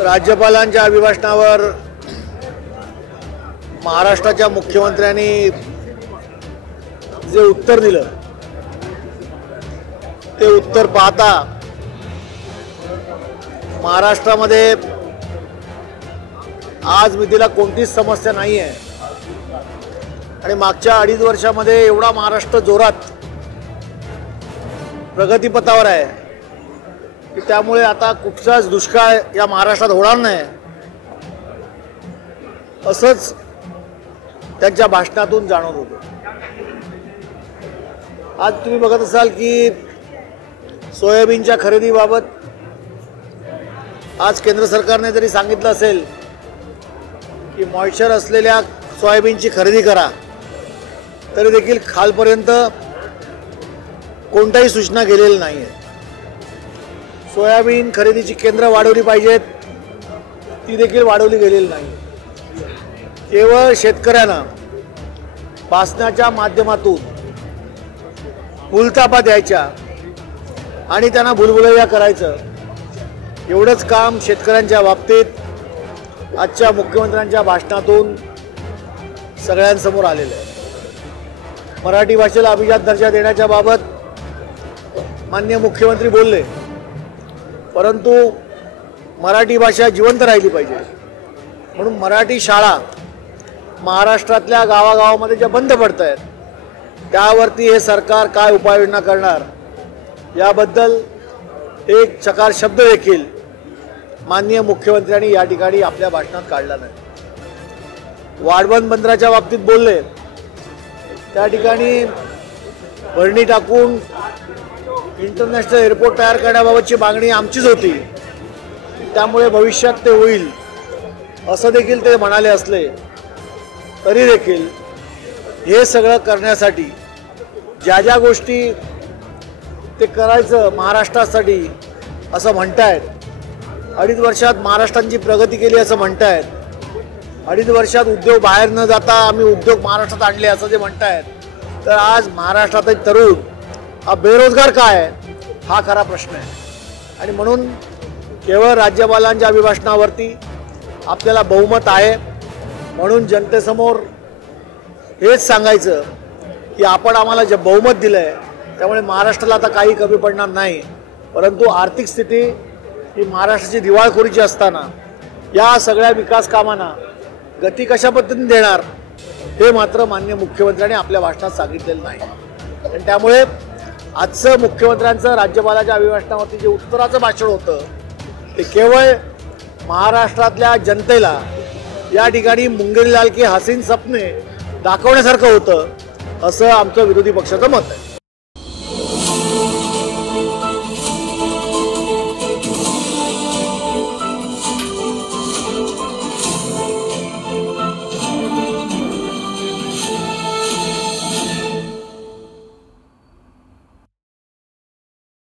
राज्यपालांच्या अभिभाषणावर महाराष्ट्राच्या मुख्यमंत्र्यांनी जे उत्तर दिलं ते उत्तर पाहता महाराष्ट्रामध्ये आज मितीला कोणतीच समस्या नाही आहे आणि मागच्या 2.5 वर्षामध्ये एवढा महाराष्ट्र जोरात प्रगतीपथावर आहे की त्यामुळे आता कुठचाच दुष्काळ या महाराष्ट्रात होणार नाही असंच त्यांच्या भाषणातून जाणवत होतं। आज तुम्ही बघत असाल की सोयाबीनच्या खरेदीबाबत आज केंद्र सरकारने जरी सांगितलं असेल की मॉइश्चर असलेल्या सोयाबीनची खरेदी करा, तरी देखील खालपर्यंत कोणताही सूचना गेलेली नाही आहे। सोयाबीन खरेदीची केंद्र वाढवली पाहिजेत, ती देखील वाढवली गेलेली नाही। केवळ शेतकऱ्यांना भाषणाच्या माध्यमातून फुलतापा द्यायच्या आणि त्यांना भुलभुलैया करायचं, एवढंच काम शेतकऱ्यांच्या बाबतीत आजच्या मुख्यमंत्र्यांच्या भाषणातून सगळ्यांसमोर आलेलं आहे। मराठी भाषेला अभिजात दर्जा देण्याच्या बाबत माननीय मुख्यमंत्री बोलले, परंतु मराठी भाषा जिवंत राहिली पाहिजे म्हणून मराठी शाळा महाराष्ट्रातल्या गावागावामध्ये ज्या बंद पडत आहेत त्यावरती हे सरकार काय उपाययोजना करणार याबद्दल एक चकार शब्द देखील माननीय मुख्यमंत्र्यांनी या ठिकाणी आपल्या भाषणात काढला नाही। वाढवण बंदराच्या बाबतीत बोलले, त्या ठिकाणी भरणी टाकून इंटरनॅशनल एअरपोर्ट तयार करण्याबाबतची मागणी आमचीच होती, त्यामुळे भविष्यात ते होईल असं देखील ते म्हणाले असले तरी देखील हे सगळं करण्यासाठी ज्या ज्या गोष्टी ते करायचं महाराष्ट्रासाठी असं म्हणतायत, 2.5 वर्षात महाराष्ट्राची प्रगती केली असं म्हणतायत, 2.5 वर्षात उद्योग बाहेर न जाता आम्ही उद्योग महाराष्ट्रात आणले असं जे म्हणतायत, तर आज महाराष्ट्रातील तरुण हा बेरोजगार काय आहे हा खरा प्रश्न आहे। आणि म्हणून केवळ राज्यपालांच्या अभिभाषणावरती आपल्याला बहुमत आहे म्हणून जनतेसमोर हेच सांगायचं की आपण आम्हाला जे बहुमत दिलं आहे त्यामुळे महाराष्ट्राला आता काही कमी पडणार नाही, परंतु आर्थिक स्थिती ही महाराष्ट्राची दिवाळखोरीची असताना या सगळ्या विकास कामांना गती कशा पद्धतीने देणार हे मात्र माननीय मुख्यमंत्र्यांनी आपल्या भाषणात सांगितलेलं नाही। आणि त्यामुळे आजचं मुख्यमंत्र्यांचं राज्यपालाच्या अभिभाषणावरती जे उत्तराचं भाषण होतं ते केवळ महाराष्ट्रातल्या जनतेला या ठिकाणी मुंगेरी लाल की हसीन सपने दाखवण्यासारखं होतं असं आमचं विरोधी पक्षाचं मत आहे।